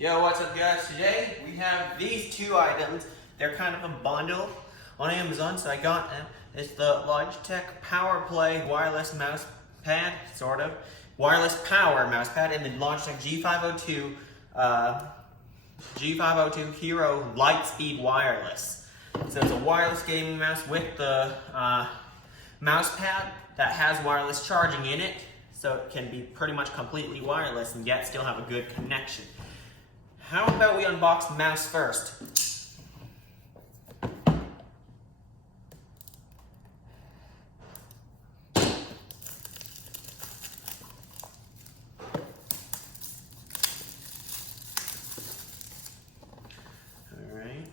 Yo, what's up guys? Today we have these two items. They're kind of a bundle on Amazon, so I got them. It's the Logitech Powerplay wireless mouse pad, sort of. Wireless power mouse pad, and the Logitech G502 Hero Lightspeed wireless. So it's a wireless gaming mouse with the mouse pad that has wireless charging in it, so it can be pretty much completely wireless and yet still have a good connection. How about we unbox the mouse first? Alright.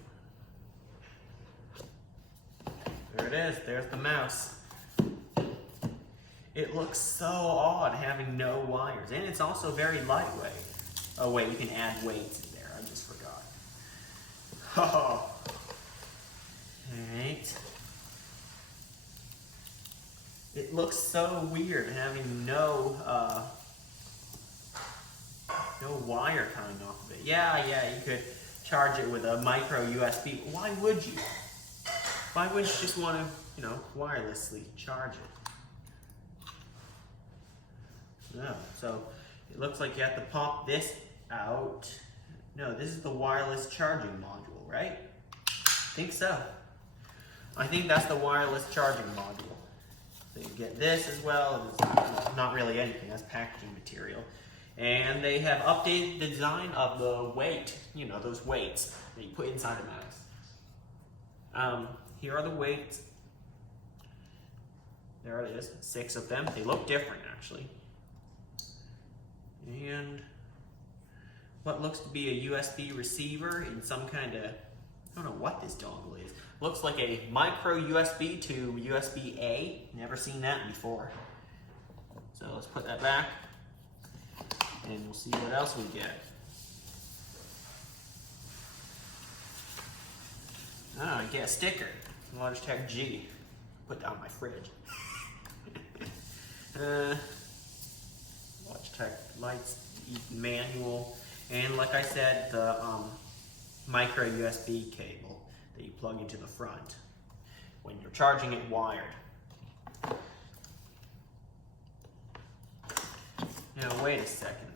There it is, there's the mouse. It looks so odd having no wires, and it's also very lightweight. Oh wait, you can add weights in there, I just forgot. Oh. Alright. It looks so weird having no wire coming off of it. Yeah, you could charge it with a micro USB. Why would you? Why would you just want to, wirelessly charge it? No, so it looks like you have to pop this out. No, this is the wireless charging module, right? I think so. I think that's the wireless charging module. So you get this as well. It's not really anything, that's packaging material. And they have updated the design of the weight, those weights that you put inside the mouse. Here are the weights. There it is, 6 of them. They look different actually. And what looks to be a USB receiver in some kind of, I don't know what this dongle is. Looks like a micro USB to USB-A. Never seen that before. So let's put that back and we'll see what else we get. I get a sticker. Logitech G. Put that on my fridge. Logitech Lightspeed manual, and like I said, the micro USB cable that you plug into the front when you're charging it wired. Now wait a second.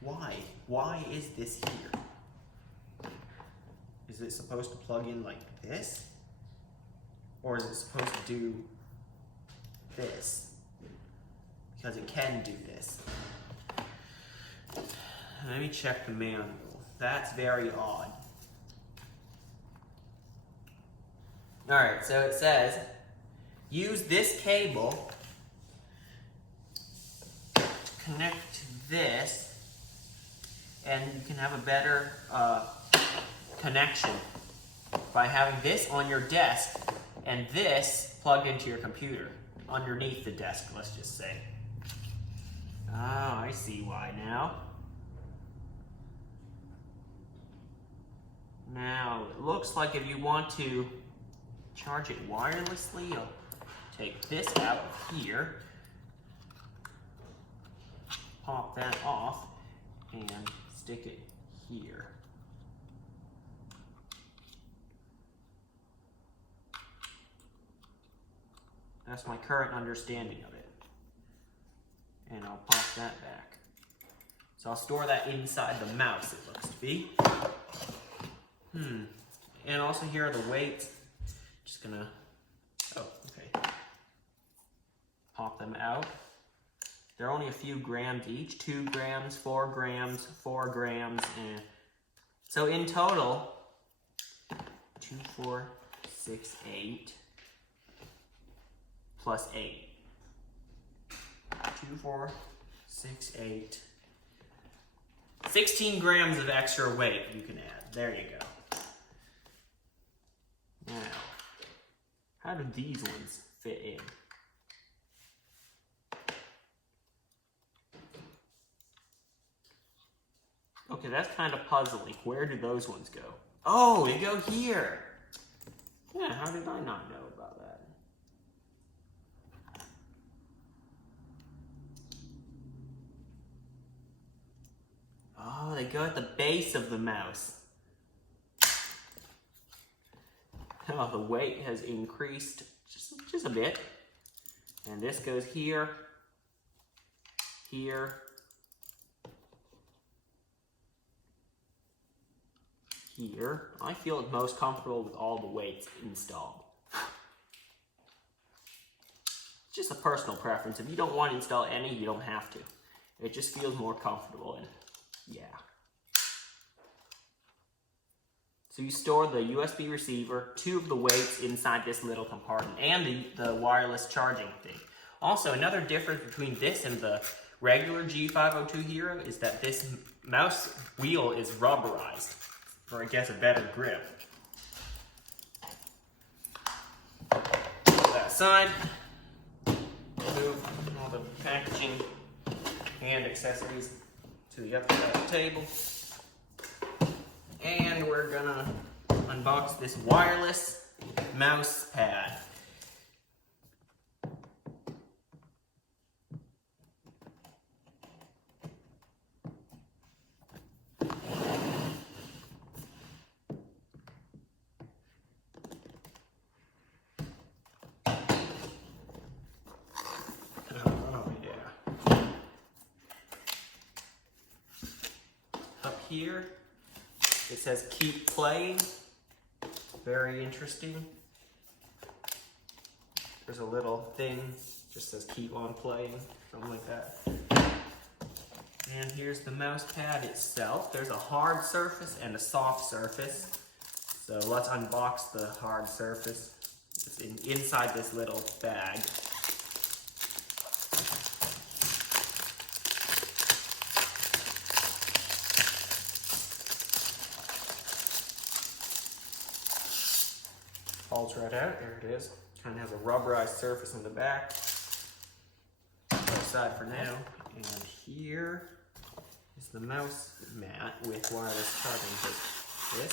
Why is this here? Is it supposed to plug in like this? Or is it supposed to do this? Because it can do this. Let me check the manual. That's very odd. Alright, so it says, use this cable to connect to this, and you can have a better connection by having this on your desk and this plugged into your computer underneath the desk, let's just say. Oh, I see why now. Now, it looks like if you want to charge it wirelessly, you'll take this out of here, pop that off, and stick it here. That's my current understanding of it. And I'll pop that back. So I'll store that inside the mouse, it looks to be. And also here are the weights. Just gonna, pop them out. They're only a few grams each, 2 grams, 4 grams, 4 grams, and so in total, 2, 4, 6, 8, plus 8. 2, 4, 6, 8. 16 grams of extra weight you can add. There you go. Now, how do these ones fit in? Okay, that's kind of puzzling. Where do those ones go? Oh, they go here. Yeah, how did I not know about that? they go at the base of the mouse. Oh, the weight has increased just a bit. And this goes here, here, here. I feel most comfortable with all the weights installed. It's just a personal preference. If you don't want to install any, you don't have to. It just feels more comfortable, and yeah. So you store the USB receiver, 2 of the weights inside this little compartment, and the wireless charging thing. Also, another difference between this and the regular G502 Hero is that this mouse wheel is rubberized, for I guess a better grip. Put that aside, move all the packaging and accessories to the upper side of the table. And we're gonna unbox this wireless mouse pad. Oh yeah. Up here, it says keep playing. Very interesting. There's a little thing, just says keep on playing, something like that. And here's the mouse pad itself. There's a hard surface and a soft surface. So let's unbox the hard surface. It's inside this little bag. Falls right out. There it is. Kind of has a rubberized surface on the back. Put it aside for now. And here is the mouse mat with wireless charging. This.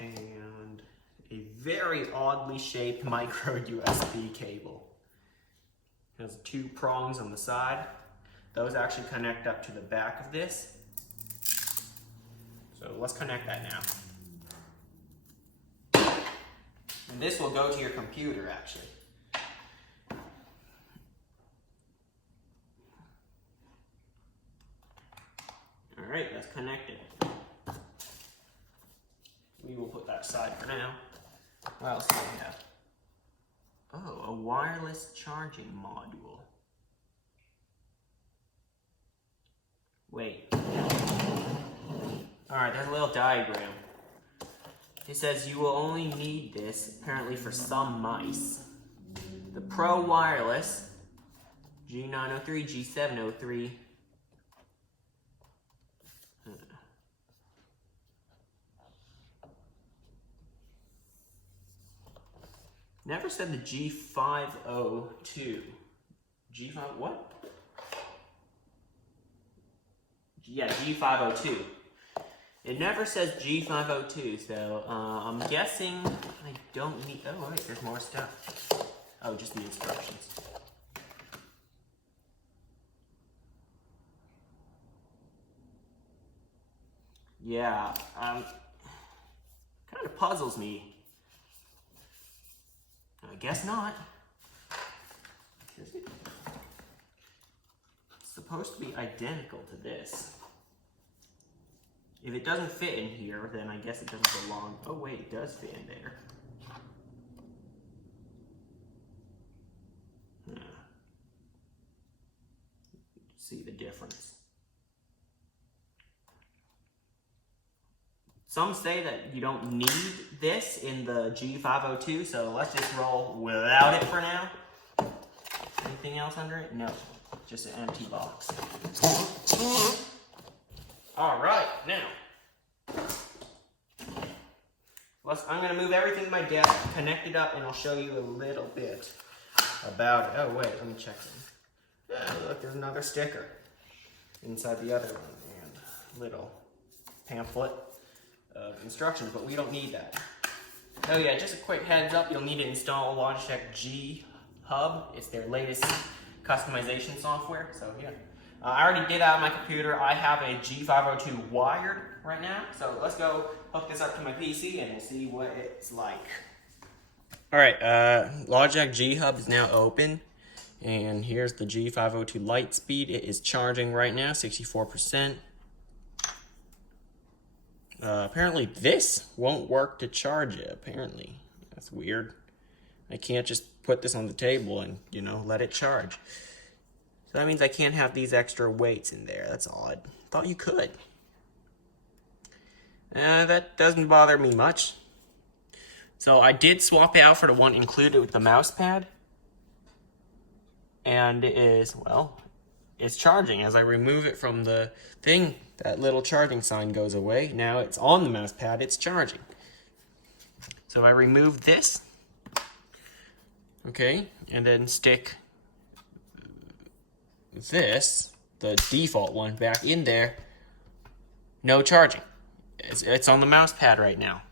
And a very oddly shaped micro USB cable. It has 2 prongs on the side. Those actually connect up to the back of this. So let's connect that now. And this will go to your computer actually. All right, that's connected. We will put that aside for now. What else do we have? Oh, a wireless charging module. Wait. Alright, there's a little diagram. It says you will only need this, apparently, for some mice. The Pro Wireless, G903, G703. Never said the G502. G5, what? Yeah, G502. It never says G502, so I'm guessing I don't need. Oh, wait, there's more stuff. Oh, just the instructions. Yeah, kind of puzzles me. I guess not. Is it? It's supposed to be identical to this. If it doesn't fit in here, then I guess it doesn't belong. Oh wait, it does fit in there. See the difference. Some say that you don't need this in the G502, so let's just roll without it for now. Anything else under it? No, just an empty box. All right, now, I'm gonna move everything to my desk, connect it up, and I'll show you a little bit about it. Oh wait, let me check something. Look, there's another sticker inside the other one, and little pamphlet of instructions, but we don't need that. Oh yeah, just a quick heads up, you'll need to install Logitech G Hub. It's their latest customization software, so yeah. I already did that on my computer. I have a G502 wired right now, so let's go hook this up to my PC and we'll see what it's like. Alright, Logitech G Hub is now open, and here's the G502 Lightspeed. It is charging right now, 64%. Apparently this won't work to charge it, apparently. That's weird. I can't just put this on the table and, you know, let it charge. So that means I can't have these extra weights in there. That's odd. Thought you could. That doesn't bother me much. So I did swap it out for the one included with the mouse pad. And it is, well, it's charging. As I remove it from the thing, that little charging sign goes away. Now it's on the mouse pad, it's charging. So if I remove this, okay, and then stick this, the default one, back in there, no charging. It's on the mouse pad right now.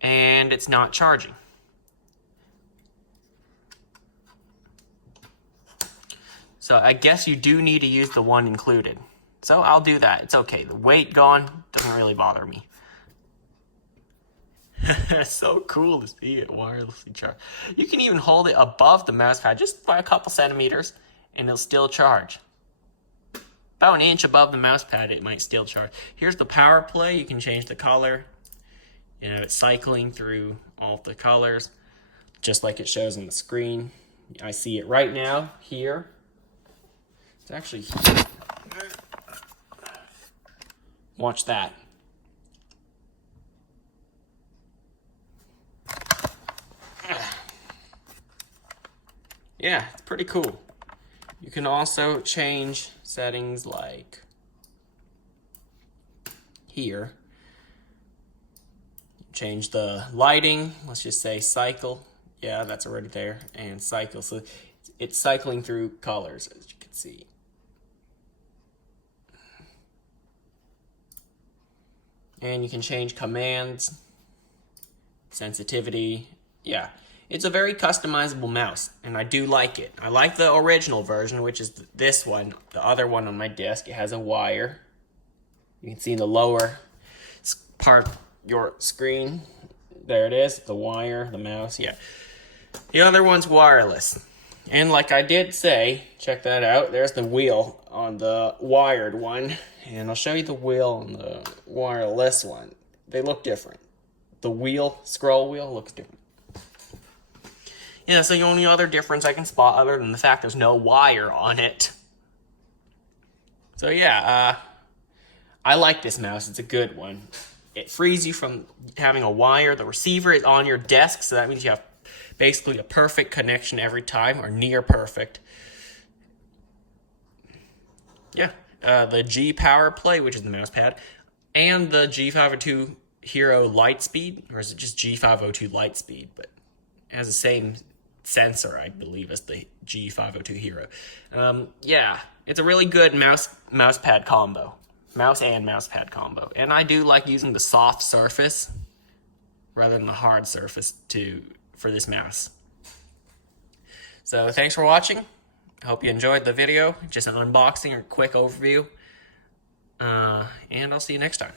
And it's not charging. So I guess you do need to use the one included. So I'll do that. It's okay. The weight gone doesn't really bother me. It's so cool to see it wirelessly charge. You can even hold it above the mouse pad just by a couple centimeters and it'll still charge. About an inch above the mouse pad, it might still charge. Here's the Powerplay. You can change the color. You know, it's cycling through all the colors, just like it shows on the screen. I see it right now here. It's actually here. Watch that. Yeah, it's pretty cool. You can also change settings like here. Change the lighting. Let's just say cycle. Yeah, that's already there. And cycle. So it's cycling through colors, as you can see. And you can change commands, sensitivity. Yeah, it's a very customizable mouse, and I do like it. I like the original version, which is this one. The other one on my desk, it has a wire. You can see in the lower part of your screen. There it is, the wire, the mouse, yeah. The other one's wireless. And like I did say, check that out, there's the wheel on the wired one. And I'll show you the wheel on the wireless one. They look different. The wheel, scroll wheel, looks different. Yeah, so the only other difference I can spot other than the fact there's no wire on it. So yeah, I like this mouse. It's a good one. It frees you from having a wire. The receiver is on your desk, so that means you have basically a perfect connection every time, or near perfect. Yeah. The G Powerplay, which is the mouse pad, and the G502 Hero Lightspeed, or is it just G502 Lightspeed? But it has the same sensor, I believe, as the G502 Hero. Yeah, it's a really good mouse pad combo, mouse and mouse pad combo, and I do like using the soft surface rather than the hard surface for this mouse. So thanks for watching. I hope you enjoyed the video. Just an unboxing or quick overview. And I'll see you next time.